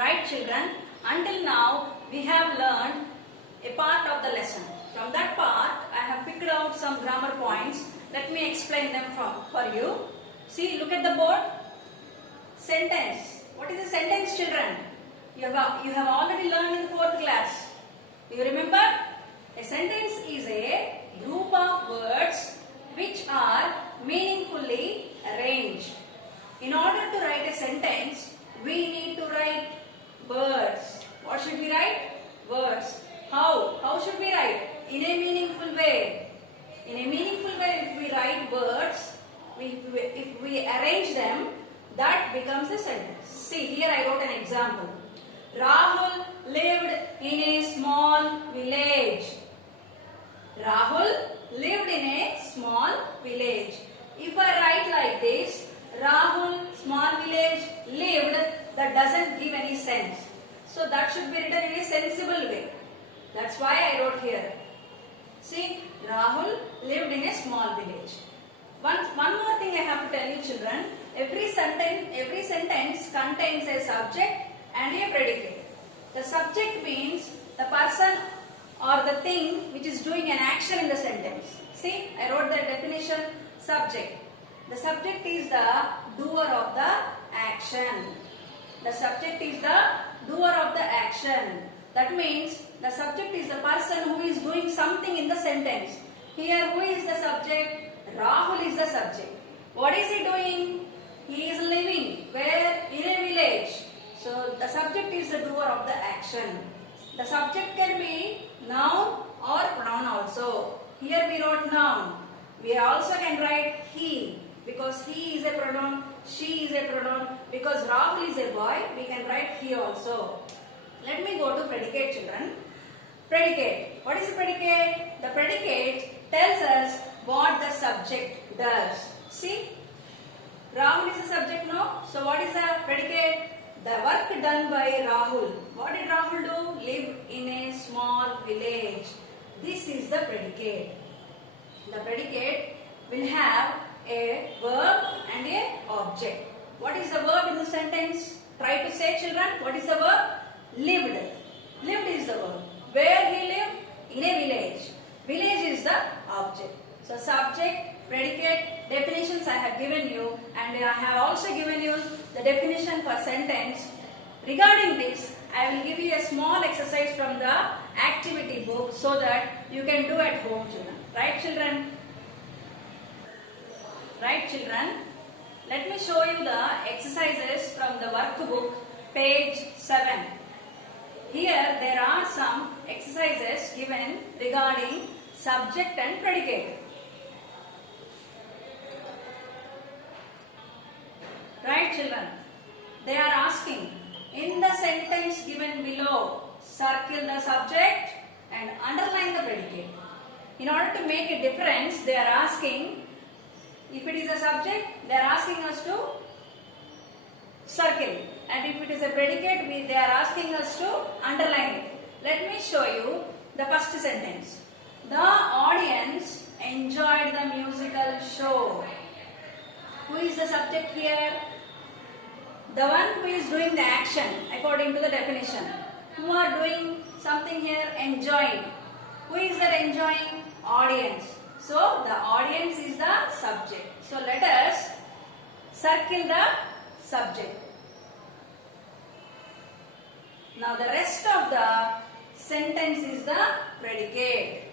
Right, children? Until now, we have learned a part of the lesson. From that part, I have picked out some grammar points. Let me explain them for you. See, look at the board. Sentence. What is a sentence, children? You have already learned in the 4th class. Do you remember? A sentence is a group of words which are meaningfully arranged. In order to write a sentence, we need to write words. What should we write? Words. How? How should we write? In a meaningful way. In a meaningful way, if we write words, if we arrange them, that becomes a sentence. See, here I wrote an example. Rahul lived in a small village. Rahul lived in a small village. If I write like this, Rahul, small village, lived, that doesn't give any sense. So that should be written in a sensible way. That's why I wrote here. See, Rahul lived in a small village. One more thing I have to tell you, children. Every sentence contains a subject and a predicate. The subject means the person or the thing which is doing an action in the sentence. See, I wrote the definition, subject. The subject is the doer of the action. The subject is the doer of the action. That means the subject is the person who is doing something in the sentence. Here, who is the subject? Rahul is the subject. What is he doing? He is living where? In a village. So the subject is the doer of the action. The subject can be noun or pronoun also. Here we wrote noun. We also can write he, because he is a pronoun, she is a pronoun. Because Rahul is a boy, we can write he also. Let me go to predicate, children. Predicate. What is the predicate? The predicate tells us what the subject does. See, Rahul is the subject, no? So what is the predicate? The work done by Rahul. What did Rahul do? Live in a small village. This is the predicate. The predicate will have a verb and a object. What is the verb in the sentence? Try to say, children. What is the verb? Lived. Lived is the verb. Where he lived? In a village. Village is the object. So subject, predicate, definitions I have given you, and I have also given you the definition for sentence. Regarding this, I will give you a small exercise from the activity book so that you can do at home, children. Right, children? Right, children? Let me show you the exercises from the workbook, page 7. Here there are some exercises given regarding subject and predicate. Right, children? They are asking, in the sentence given below, circle the subject and underline the predicate. In order to make a difference, they are asking, if it is a subject, they are asking us to circle. And if it is a predicate, they are asking us to underline it. Let me show you the first sentence. The audience enjoyed the musical show. Who is the subject here? The one who is doing the action according to the definition. Who are doing something here? Enjoying. Who is that enjoying? Audience. So the audience is the subject. So let us circle the subject. Now the rest of the sentence is the predicate.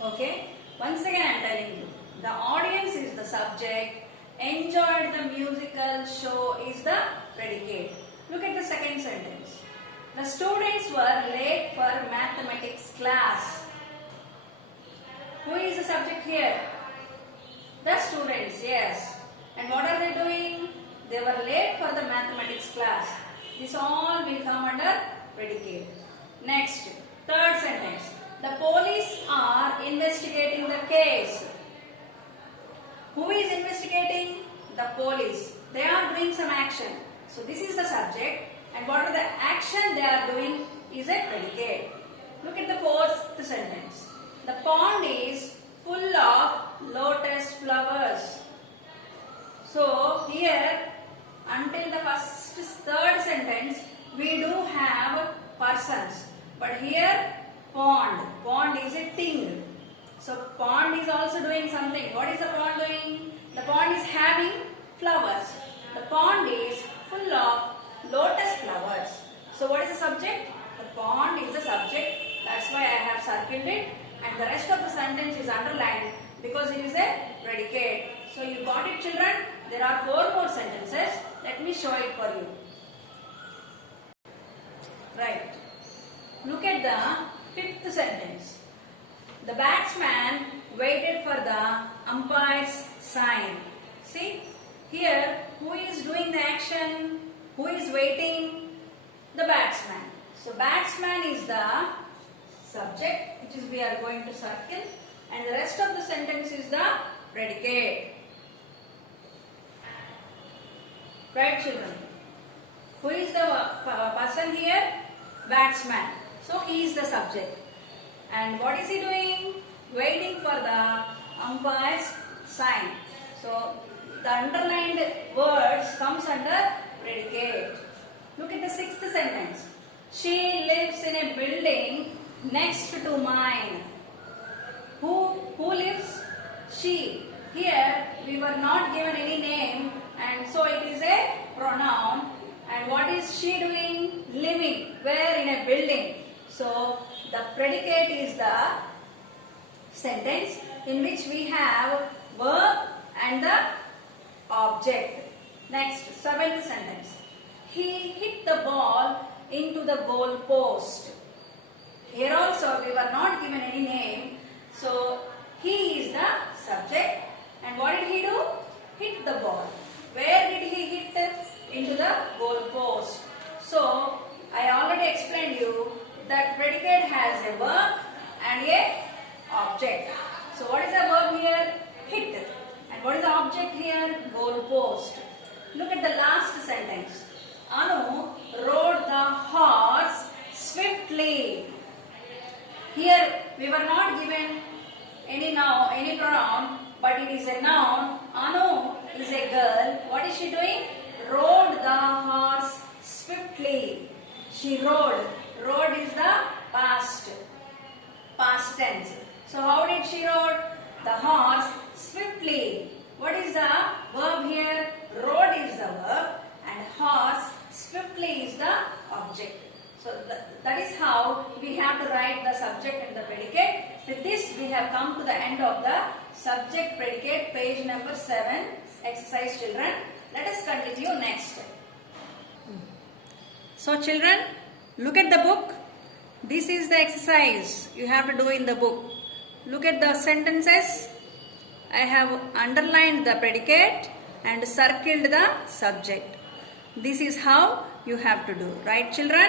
Okay? Once again I am telling you. The audience is the subject. Enjoyed the musical show is the predicate. Look at the second sentence. The students were late for mathematics class. Who is the subject here? The students, yes. And what are they doing? They were late for the mathematics class. This all will come under predicate. Next, third sentence. The police are investigating the case. Who is investigating? The police. They are doing some action. So this is the subject, and what are the action they are doing is a predicate. Look at the fourth sentence. The pond is full of lotus flowers. So here until the third sentence, we do have persons. But here, pond. Pond is a thing. So pond is also doing something. What is the pond doing? The pond is having flowers. The pond is full of lotus flowers. So what is the subject? The pond is the subject. That's why I have circled it. And the rest of the sentence is underlined because it is a predicate. So you got it, children? There are 4 more sentences. Let me show it for you. Right. Look at the 5th sentence. The batsman waited for the umpire's sign. See, here who is doing the action? Who is waiting? The batsman. So batsman is the subject, which is we are going to circle, and the rest of the sentence is the predicate. Right, children? Who is the person here? Batsman. So he is the subject. And what is he doing? Waiting for the umpire's sign. So the underlined words comes under predicate. Look at the 6th sentence. She lives in a building next to mine. Who lives? She. Here we were not given any name, and so it is a pronoun. And what is she doing? Living. Where? In a building. So the predicate is the sentence in which we have verb and the object. Next, 7th sentence. He hit the ball into the goal post. Here also we were not given any name. So he is the subject. And what did he do? Hit the ball. Where did he hit it? Into the goal post. So I already explained you that predicate has a verb and a object. So what is the verb here? Hit. And what is the object here? Goal post. Look at the last sentence. Anu rode the horse swiftly. Here we were not given any noun, any pronoun, but it is a noun. Anu is a girl. What is she doing? Rode the horse swiftly. She rode. Rode is the past tense. So how did she rode? The horse swiftly. What is the verb here? Rode is the verb and horse swiftly is the object. So that is how we have to write the subject and the predicate. With this we have come to the end of the subject predicate, page number 7, exercise, children. Let us continue next. So children, look at the book. This is the exercise you have to do in the book. Look at the sentences. I have underlined the predicate and circled the subject. This is how you have to do. Right, children?